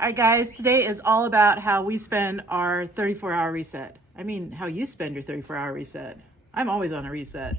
All right, guys, today is all about how we spend our 34-hour reset. I mean, how you spend your 34-hour reset. I'm always on a reset.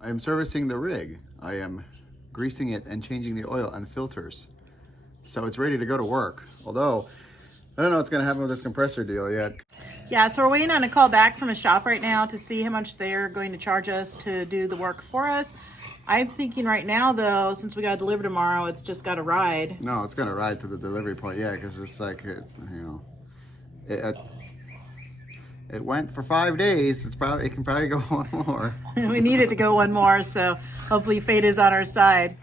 I am servicing the rig. I am greasing it and changing the oil and filters. So it's ready to go to work. Although, I don't know what's going to happen with this compressor deal yet. Yeah, so we're waiting on a call back from a shop right now to see how much they're going to charge us to do the work for us. I'm thinking right now, though, since we got to deliver tomorrow, it's just got to ride. No, it's going to ride to the delivery point, yeah, because it's like, it went for 5 days. It can probably go one more. We need it to go one more, so hopefully fate is on our side.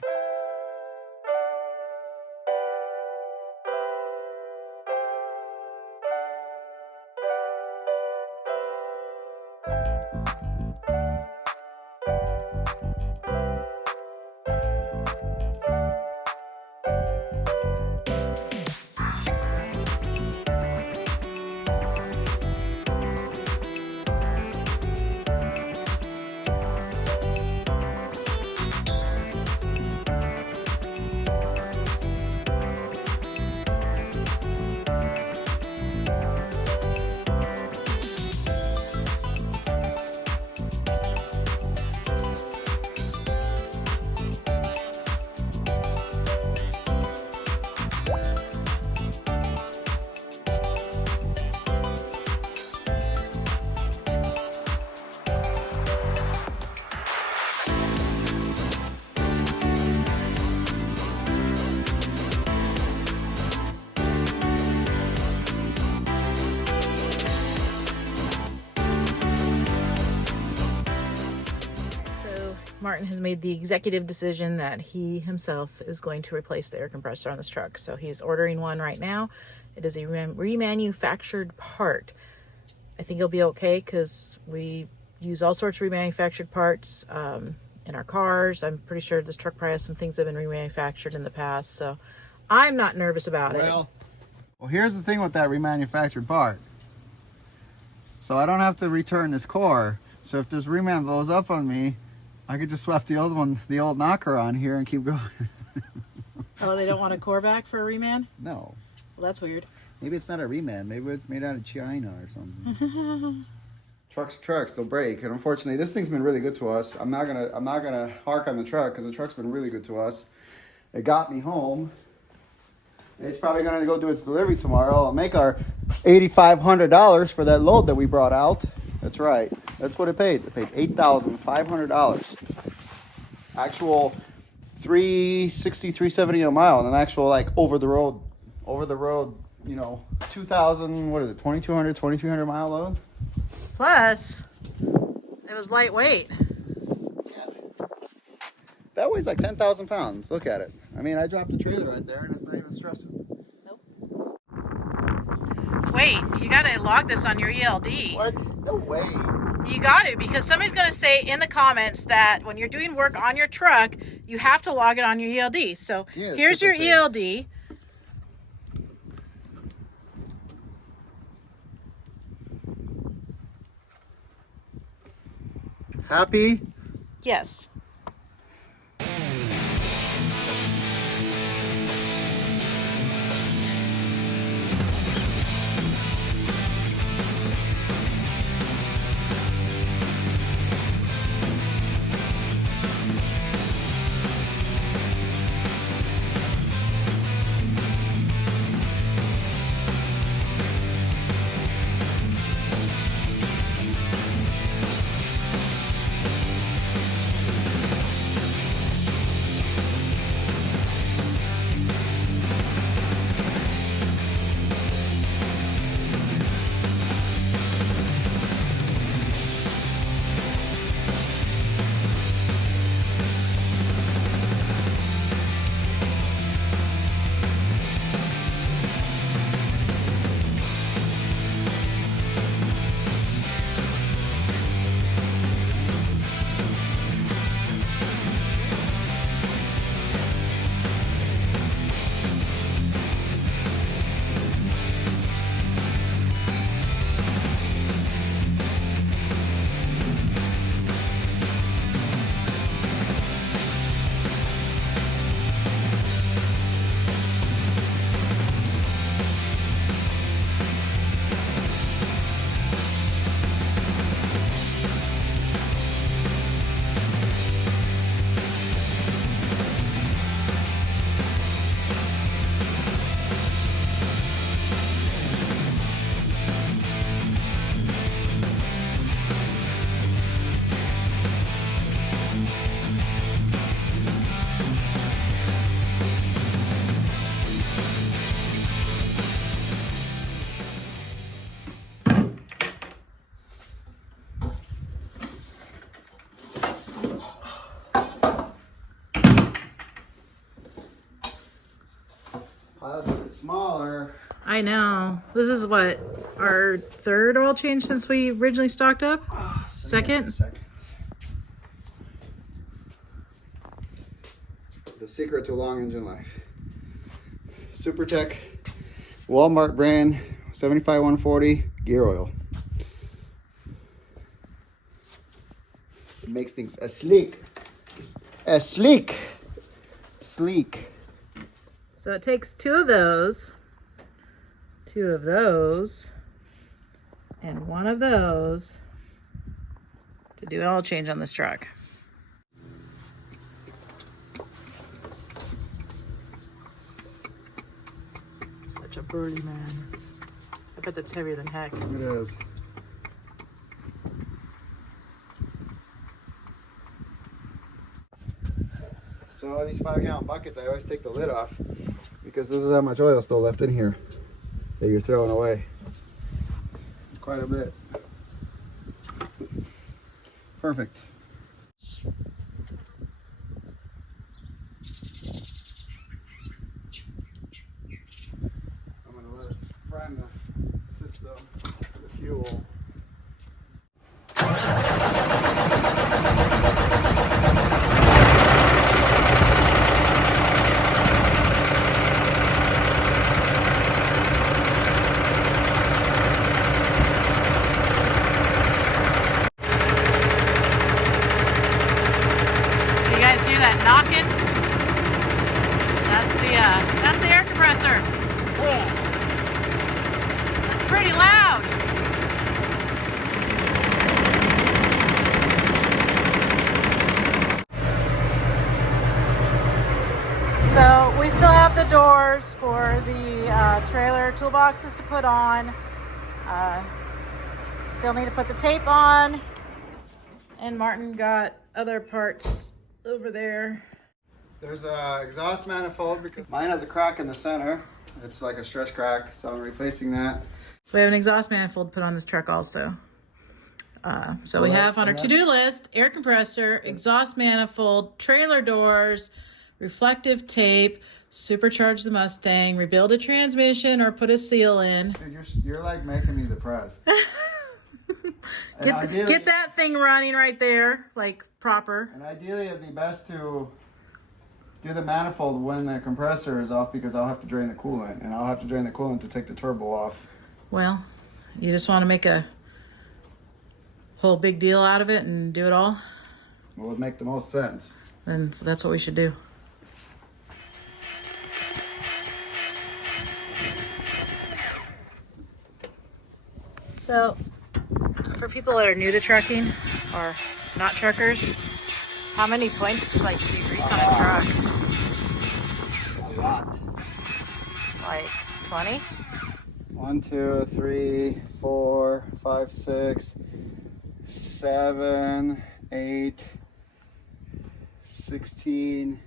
Martin has made the executive decision that he himself is going to replace the air compressor on this truck. So he's ordering one right now. It is a remanufactured part. I think it'll be okay because we use all sorts of remanufactured parts in our cars. I'm pretty sure this truck probably has some things that have been remanufactured in the past. So I'm not nervous about it. Well, here's the thing with that remanufactured part. So I don't have to return this core. So if this reman blows up on me, I could just swap the old one, the old knocker on here and keep going. Oh, they don't want a core back for a reman? No. Well, that's weird. Maybe it's not a reman. Maybe it's made out of China or something. Trucks, they'll break. And unfortunately, this thing's been really good to us. I'm not gonna hark on the truck because the truck's been really good to us. It got me home. It's probably gonna go do its delivery tomorrow. I'll make our $8,500 for that load that we brought out. That's right. That's what it paid. It paid $8,500. Actual 360, 370 a mile, and an actual like over the road, 2,000, what is it, 2,200, 2,300 mile load. Plus, it was lightweight. That weighs like 10,000 pounds. Look at it. I mean, I dropped the trailer right there, and it's not even stressing. Wait, you gotta log this on your ELD. What? No way. You got it, because somebody's gonna say in the comments that when you're doing work on your truck, you have to log it on your ELD. So yeah, here's your ELD. Happy? Yes. it smaller. I know. This is what, our third oil change since we originally stocked up? Second? Second. The secret to long engine life. SuperTech, Walmart brand, 75-140 gear oil. It makes things sleek. Sleek. So it takes two of those, and one of those to do an oil change on this truck. Such a burly man. I bet that's heavier than heck. It is. So these 5-gallon buckets, I always take the lid off because this is how much oil is still left in here that you're throwing away. It's quite a bit. Perfect. I'm going to let it prime the system, the fuel. Knocking. That's the air compressor. It's pretty loud. So we still have the doors for the trailer toolboxes to put on. Still need to put the tape on. And Martin got other parts over there. There's a exhaust manifold because mine has a crack in the center. It's like a stress crack, so I'm replacing that. So we have an exhaust manifold put on this truck also. So we have on our to-do list, air compressor, exhaust manifold, trailer doors, reflective tape, supercharge the Mustang, rebuild a transmission, or put a seal in. Dude, you're like making me depressed. Get that thing running right there, like proper. And ideally it'd be best to do the manifold when the compressor is off because I'll have to drain the coolant, and I'll have to drain the coolant to take the turbo off. Well, you just want to make a whole big deal out of it and do it all? What would make the most sense? Then that's what we should do. So, for people that are new to trucking or not truckers, how many points like do you grease on a truck? A lot. Like 20? 1, 2, 3, 4, 5, 6, 7, 8, 16,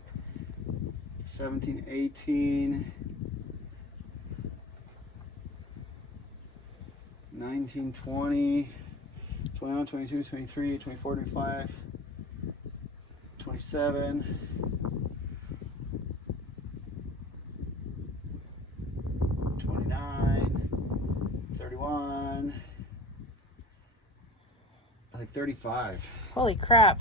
17, 18, 19, 20, 21, 22, 23, 24, 25, 27, 29, 31, I think 35. Holy crap.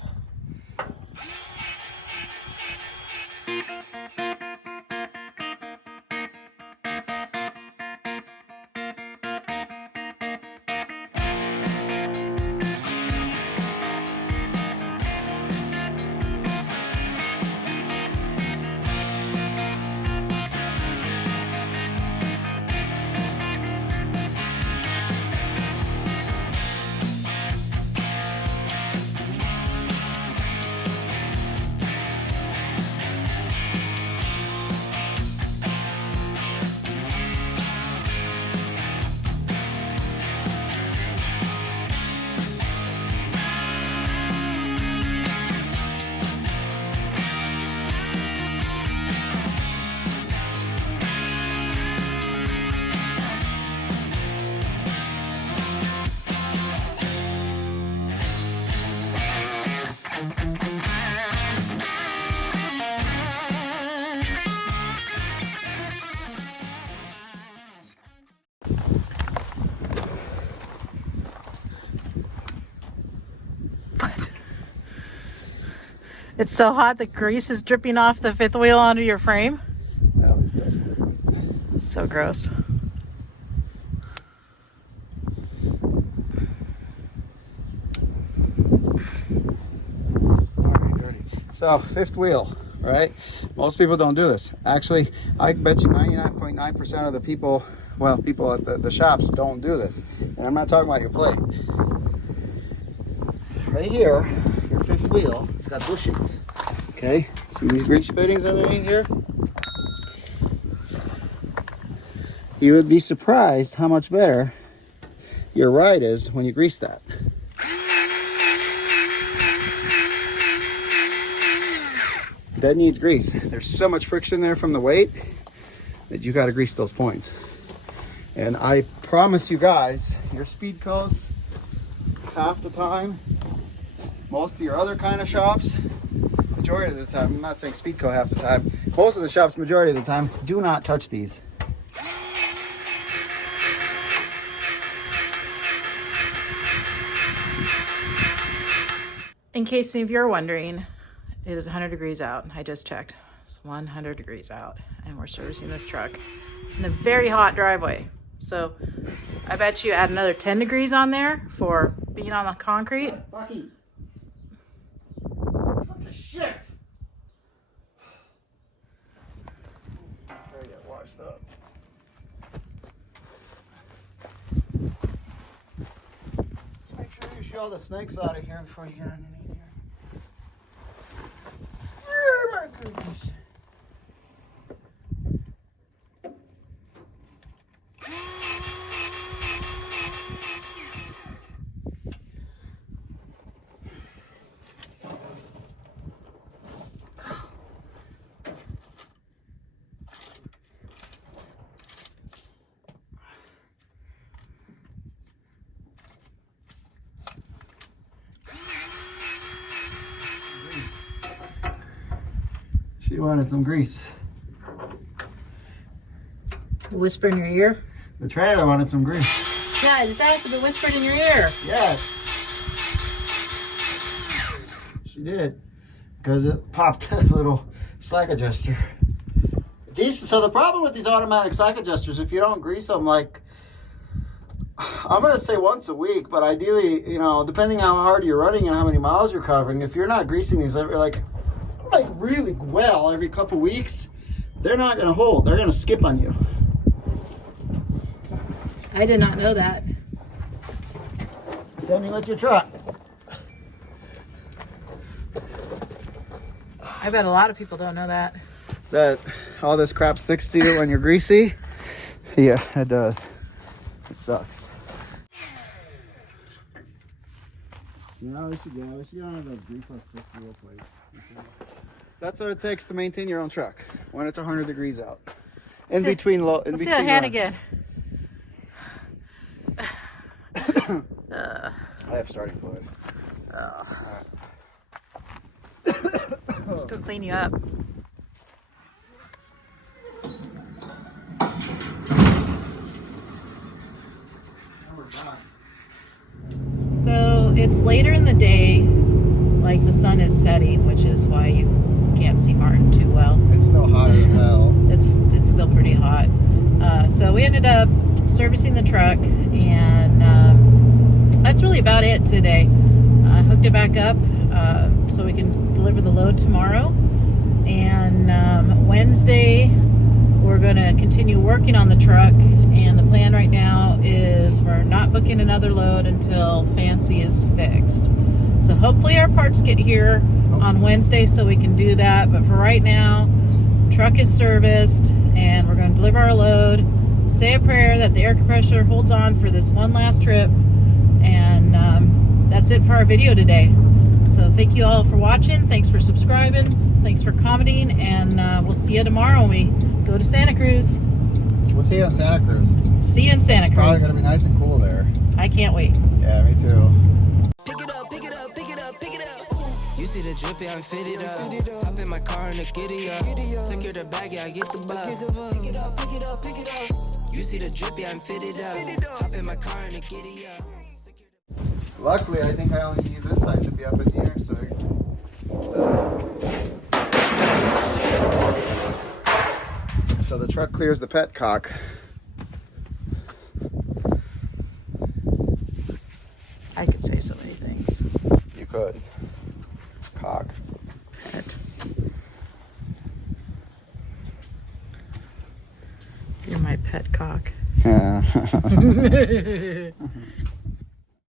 It's so hot the grease is dripping off the fifth wheel onto your frame. That always does it. So gross. So, fifth wheel, right? Most people don't do this. Actually, I bet you 99.9% of the people, well, people at the shops don't do this. And I'm not talking about your plate. Right here, your fifth wheel, it's got bushings. Okay? See these grease fittings underneath here? You would be surprised how much better your ride is when you grease that. That needs grease. There's so much friction there from the weight that you got to grease those points. And I promise you guys, your speed coast, half the time, most of your other kind of shops, majority of the time, I'm not saying Speedco half the time, most of the shops, majority of the time, do not touch these. In case any of you are wondering, it is 100 degrees out. I just checked. It's 100 degrees out, and we're servicing this truck in a very hot driveway. So I bet you add another 10 degrees on there for being on the concrete. Fucking what the shit? Gotta get washed up. Make sure you show all the snakes out of here before you get underneath here. Oh my goodness. She wanted some grease. Whisper in your ear? The trailer wanted some grease. Yeah, it just has to be whispered in your ear. Yes. She did. Because it popped a little slack adjuster. So the problem with these automatic slack adjusters, if you don't grease them, like, I'm going to say once a week, but ideally, you know, depending how hard you're running and how many miles you're covering, if you're not greasing these like really well every couple weeks, they're not going to hold. They're going to skip on you. I did not know that. Same thing with your truck. I bet a lot of people don't know that. That all this crap sticks to you when you're greasy. Yeah, it does. It sucks. You know, we should get one of those greaseless fifth wheel plates. That's what it takes to maintain your own truck when it's 100 degrees out. In between low. Let's see that hand again. I have starting fluid. Still clean you up. So it's later in the day, like the sun is setting, which is why you can't see Martin too well. It's still hotter than hell. It's still pretty hot. So we ended up servicing the truck, and that's really about it today. I hooked it back up so we can deliver the load tomorrow. And Wednesday, we're going to continue working on the truck. And the plan right now is we're not booking another load until Fancy is fixed. So hopefully our parts get here on Wednesday so we can do that. But for right now, truck is serviced and we're going to deliver our load. Say a prayer that the air compressor holds on for this one last trip. And that's it for our video today. So thank you all for watching. Thanks for subscribing. Thanks for commenting. And we'll see you tomorrow when we go to Santa Cruz. We'll see you in Santa Cruz. See you in Santa Cruz. It's probably going to be nice and cool there. I can't wait. Yeah, me too. Pick it up, pick it up, pick it up, pick it up. You see the drippy, I'm fitted up. Hop in my car and the giddy up. Secure the bag, yeah, I get the bus. Pick it up, pick it up, pick it up. You see the drippy, I'm fitted up. Hop in my car and the giddy up. Luckily, I think I only need this side to be up in the air, so Truck clears the pet cock. I could say so many things. You could. Cock. Pet. You're my pet cock. Yeah.